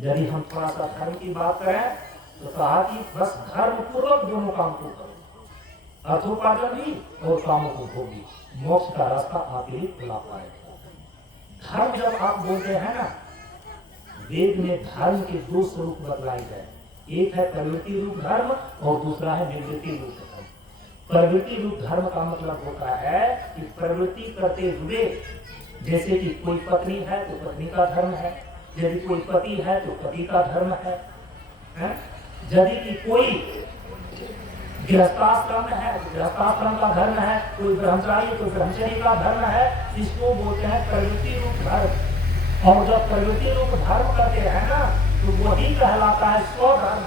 यदि हम थोड़ा सा धर्म की बात करें तो कहा कि बस धर्म पूर्वक दोनों काम को करो, अर्थोपार्जन भी और कामों को भोगी, मोक्ष का रास्ता आपके लिए खुला पाएगा। धर्म जब आप बोलते हैं ना, वेद में धर्म के दो स्वरूप बतलाए गए, एक है प्रवृत्ति रूप धर्म और दूसरा है निवृत्ति रूप धर्म। प्रवृत्ति रूप धर्म का मतलब होता है कि प्रवृत्ति करते हुए, जैसे कि कोई पत्नी है तो पत्नी का धर्म है, यदि कोई पति है तो पति का धर्म है, यदि कि कोई गृहस्थाश्रम है तो गृहस्थाश्रम का धर्म है, कोई ब्रह्मचारी तो ब्रह्मचर्य का धर्म है। इसको बोलते हैं प्रवृत्ति रूप धर्म। और जब प्रवृत्ति रूप धर्म करते हैं ना तो वही कहलाता है स्वधर्म।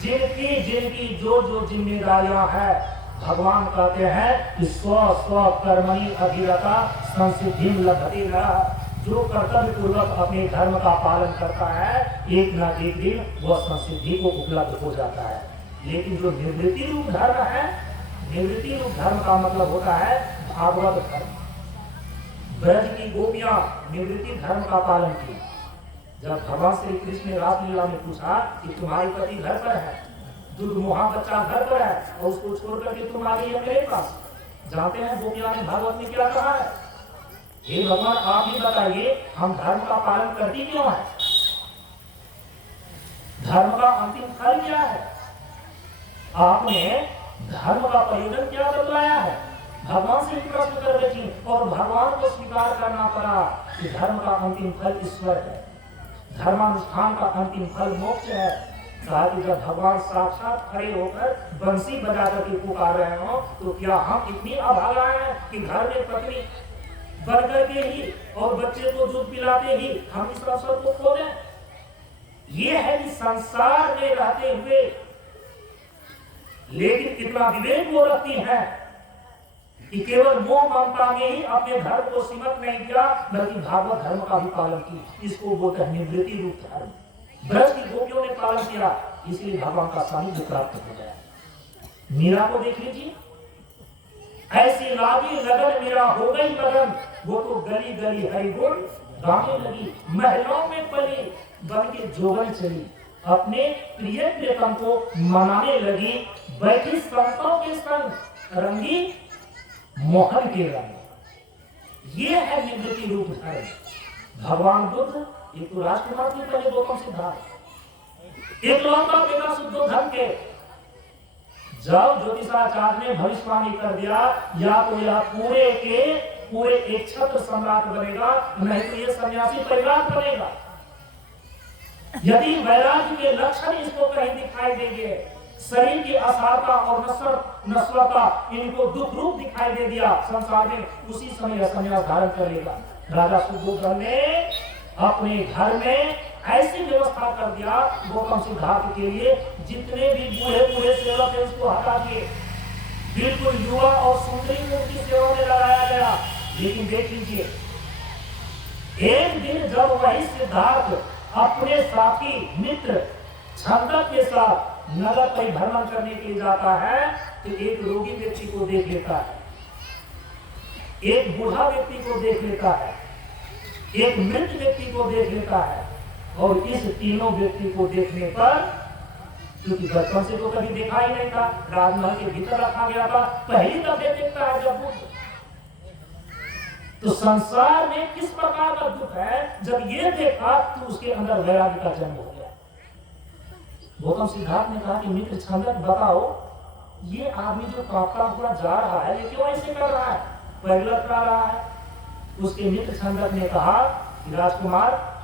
जिनकी जिनकी जो जो जिम्मेदारियां हैं, भगवान कहते हैं कि स्व स्व कर्मणि अभिरता संसिद्धि लभते नरः। जो कर्तव्य पूर्वक अपने धर्म का पालन करता है, एक न एक दिन वह संसिद्धि को उपलब्ध हो जाता है। लेकिन जो निवृत्ति रूप धर्म है, निवृत्ति रूप धर्म का मतलब होता है भागवत धर्म। ब्रज की गोपियां निवृत्ति धर्म का पालन की। जब भगवान श्री कृष्ण ने रासलीला में पूछा कि तुम्हारी पति घर पर है, दूध मुहा बच्चा घर पर है और उसको छोड़ करके तुम आ गई है मेरे पास, जानते हैं गोपियां ने भागवत में क्या कहा है? हे भगवान, आप ही बताइए, हम धर्म का पालन करती क्यों है? धर्म का अंतिम फल क्या है? आपने धर्म का प्रयोजन क्या बतलाया है? भगवान से प्रश्न कर रही थी और भगवान को स्वीकार करना पड़ा कि धर्म का अंतिम फल ईश्वर है, धर्मानुष्ठान का अंतिम फल मोक्ष है। कहा कि जब भगवान साक्षात खड़े होकर बंसी बजा करके पुकार रहे हो तो क्या हम इतनी अभागा हैं कि घर में पत्नी बन करके ही और बच्चे को दूध पिलाते ही हम इस अवसर को खो दें? ये है कि संसार में रहते हुए लेकिन कितना विवेक वो रखती है कि केवल मोह ममता में ही अपने धर्म को सीमित नहीं किया, बल्कि भागवत धर्म का भी पालन की। इसको बोलते हैं निवृत्ति रूप धर्म। ब्रज की गोपियों ने पालन किया, इसलिए भगवान का सानिध्य प्राप्त हो गया। मीरा को देख लीजिए, ऐसी लागी लगन मीरा हो गई मगन, वो तो गली गली हरि गुण गाने लगी, महलों में पली बन के जोगन चली, अपने प्रिय प्रियतम को मनाने लगी, बैठी संतों के संग रंगी मोहन के रंग। ये है निवृत्ति रूप धर्म। भगवान बुद्ध एक तो राजकुमार के पहले गौतम सिद्धार्थ, एक लौटा बेटा शुद्ध धर्म के। जब ज्योतिषाचार्य ने भविष्यवाणी कर दिया या तो यह पूरे एक छत्र सम्राट बनेगा, नहीं तो ये सन्यासी परिवार बनेगा। यदि वैराग्य के लक्षण इसको कहीं दिखाई देंगे, शरीर की असारता और नश्वरता इनको दुख रूप दिखाई दे दिया संसार में, उसी समय संन्यास धारण करेगा। राजा सुद्धोधन ने अपने घर में ऐसी व्यवस्था कर दिया गौतम सिद्धार्थ के लिए, जितने भी बूढ़े सेवक थे उसको हटा दिए, बिल्कुल युवा और सुंदरी को उनकी सेवा में लगाया गया। लेकिन देख लीजिए, एक दिन जब वही सिद्धार्थ अपने साथी मित्र छंदक के साथ नगर परिभ्रमण करने के लिए जाता है तो एक रोगी व्यक्ति को देख लेता है, एक बूढ़ा व्यक्ति को देख लेता है, एक मृत व्यक्ति को देख लेता है। और इस तीनों व्यक्ति को देखने पर, क्योंकि बचपन से तो कभी देखा ही नहीं था, राजमहल के भीतर रखा गया था, पहली दफे देखता है जब बुद्ध, तो संसार में किस प्रकार का दुख है, जब ये देखा तो उसके अंदर वैराग्य का जन्म हो गया। गौतम सिद्धार्थ ने कहा कि मित्र छंदक, बताओ ये आदमी जो कांपता हुआ जा रहा है ये क्यों ऐसे कर रहा है, पैदल कर रहा है? उसके मित्र छंदक ने कहा कि राजकुमार,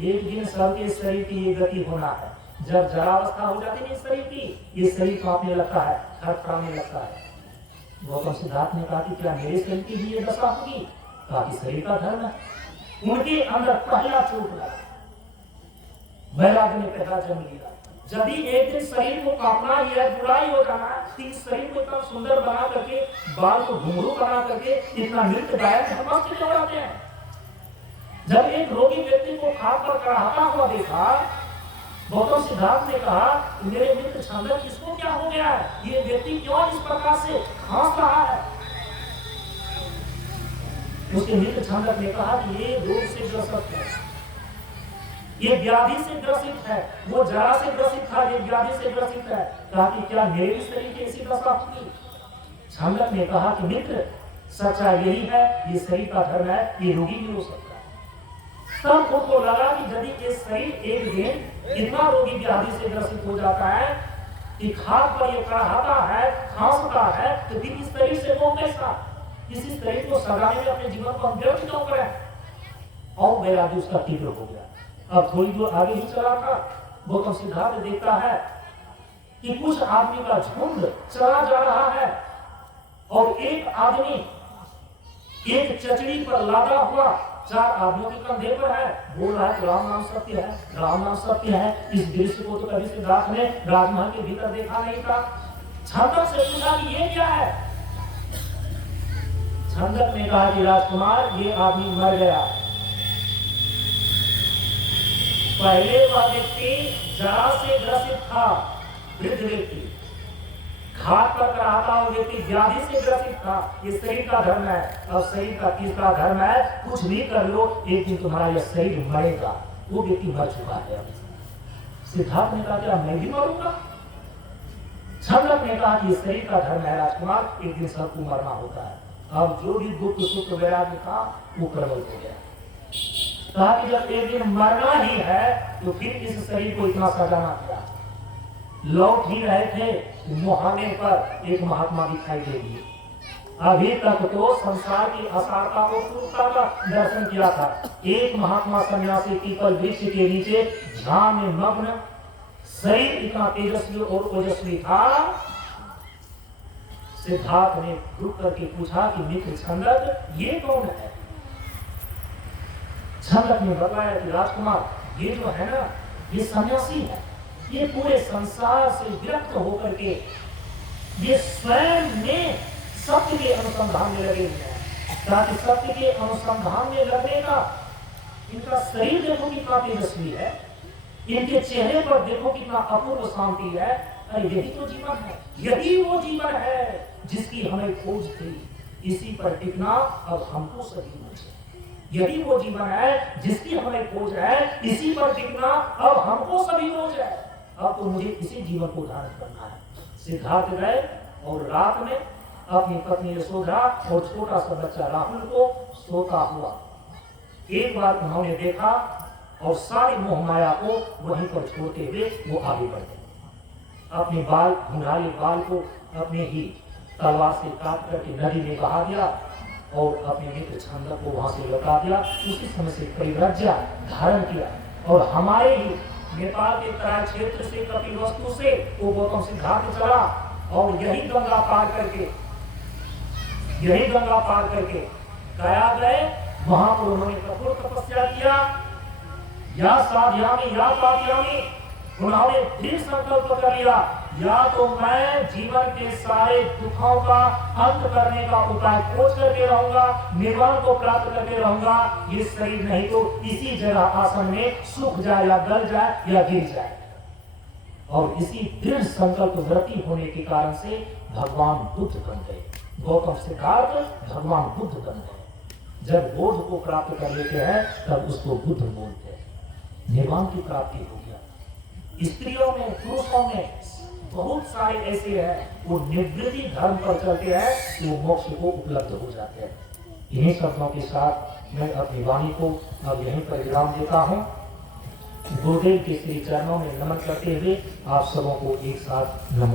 एक दिन सबके शरीर की ये गति होना है, जब जरावस्था हो जाती है शरीर की, ये शरीर कांपने लगता है, थरथराने लगता है। गौतम सिद्धार्थ ने कहा कि क्या मेरे शरीर की भी ये दशा होगी? कहा कि शरीर का धर्म है। उनके अंदर पहला चोट लगा, वैराग्य ने पहला जन्म लिया। यदि एक दिन शरीर को कांपना ही है, बुराई हो जाना, इस शरीर को इतना सुंदर बना करके, बाल को घुंघरू बना करके इतना नृत्य गायक हम क्यों कराते हैं? जब एक रोगी व्यक्ति को खाट पर चढ़ाता हुआ देखा, गौतम सिद्धार्थ ने कहा, मेरे मित्र छंदक, इसको क्या हो गया है? ये व्यक्ति क्यों इस प्रकार से खांस रहा है? उसके मित्र छंदक ने कहा कि ये रोग से ग्रस्त है, ये व्याधि से ग्रसित है, वो जरा से ग्रसित था, ये व्याधि से ग्रसित है। कहा कि क्या मेरे भी शरीर की ऐसी दशा होगी? छांदक ने कहा कि मित्र, सच्चाई यही है, ये शरीर का धर्म है, ये रोगी भी हो सकता है। तब उनको लगा कि यदि ये शरीर एक दिन इतना रोगी व्याधि से ग्रसित हो जाता है कि खाद पर ये कड़ाता है, खांसता है, तो फिर इस शरीर से वो कैसा? इसी शरीर को सजाने में अपने जीवन को हम व्यर्थ क्यों करें? और वैराग्य उसका तीव्र हो गया। अब थोड़ी दूर आगे ही चला था, गौतम सिद्धार्थ देखता है कि कुछ आदमी का झुंड चला जा रहा है और एक आदमी एक चचड़ी पर लादा हुआ 4 आदमियों के कंधे पर है, बोल रहा है राम नाम सत्य है, राम नाम सत्य है। इस दृश्य को तो कभी सिद्धार्थ ने राजमहल के भीतर देखा नहीं था। छांदक से पूछा कि ये क्या है? छांदक ने कहा कि राजकुमार, ये आदमी मर गया। पहले वह व्यक्ति जरा से ग्रसित था, वृद्ध व्यक्ति, घाट पर कराता हुआ व्यक्ति व्याधि से ग्रसित था। ये शरीर का धर्म है। अब शरीर का तीसरा धर्म है, कुछ भी कर लो, एक दिन तुम्हारा यह शरीर मरेगा। वो व्यक्ति मर चुका है। सिद्धार्थ ने कहा, क्या मैं भी मरूंगा? छांदक ने कहा कि शरीर का धर्म है राजकुमार, एक दिन सबको मरना होता है। अब जो भी गुप्त सुप्त वैराग्य था वो प्रबल हो गया। कहा कि जब एक दिन मरना ही है तो फिर इस शरीर को इतना सजाना क्या? लौट ही रहे थे, मुहाने पर एक महात्मा दिखाई दे दिए। अभी तक तो संसार की असारता और क्रूरता का दर्शन किया था। एक महात्मा सन्यासी पीपल वृक्ष के नीचे ध्यान में मग्न, शरीर इतना तेजस्वी और ओजस्वी था। सिद्धार्थ ने रुक करके पूछा कि मित्र छांदक, ये कौन है? छांदक ने बताया कि राजकुमार, ये जो है ना, ये सन्यासी है। ये पूरे संसार से विरक्त होकर के ये स्वयं में सत्य के अनुसंधान में लगे हुए हैं। ताकि सत्य के अनुसंधान में लगने का इनका शरीर देखो कितना तेजस्वी है, इनके चेहरे पर देखो कितना अपूर्व शांति है। अरे यही तो जीवन है, यही वो जीवन है जिसकी हमें खोज थी। इसी पर टिकना अब हमको सभी मुझे, यही वो जीवन है जिसकी हमें खोज है। इसी पर टिकना अब हमको सभी खोज है। अब तो मुझे इसी जीवन को धारण करना है। सिद्धार्थ गए और रात में अपनी पत्नी यशोधरा और छोटा सा बच्चा राहुल को सोता हुआ एक बार उन्होंने देखा और सारी मोह माया को वहीं पर छोड़ते हुए वो आगे बढ़ गए। अपने बाल, घुंघराले बाल को अपने ही तलवार से काट करके नदी में बहा दिया और अपने मित्र छांदक को वहां से लौटा दिया। उसी समय से परिव्रज्या धारण किया और हमारे ही नेपाल के तराई क्षेत्र से कपिलवस्तु से वो गौतम सिद्धार्थ चला और यही गंगा पार करके गया गए। वहां पर उन्होंने कठोर तपस्या किया। या साध्यामी या पाध्यामी, उन्होंने दृढ़ संकल्प कर लिया, या तो मैं जीवन के सारे दुखों का अंत करने का उपाय खोज करके रहूंगा, निर्वाण को प्राप्त करके रहूंगा। ये शरीर नहीं तो इसी जगह आसन में सूख जाए या गल जाए या गिर जाए। और इसी दृढ़ संकल्प व्रति होने के कारण से भगवान बुद्ध बन गए। गौतम सिद्धार्थ भगवान बुद्ध बन गए। जब बोध को प्राप्त कर लेते हैं तब उसको बुद्ध बोलते हैं। निर्वाण की प्राप्ति हो गया। स्त्रियों में, पुरुषों में बहुत सारे ऐसे हैं वो निवृत्ति धर्म पर चलते हैं, वो मोक्ष को उपलब्ध हो जाते हैं। इन्हीं शब्दों के साथ मैं अपनी वाणी को अब यहीं पर विराम देता हूँ। गुरुदेव के श्री चरणों में नमन करते हुए आप सबों को एक साथ नमन।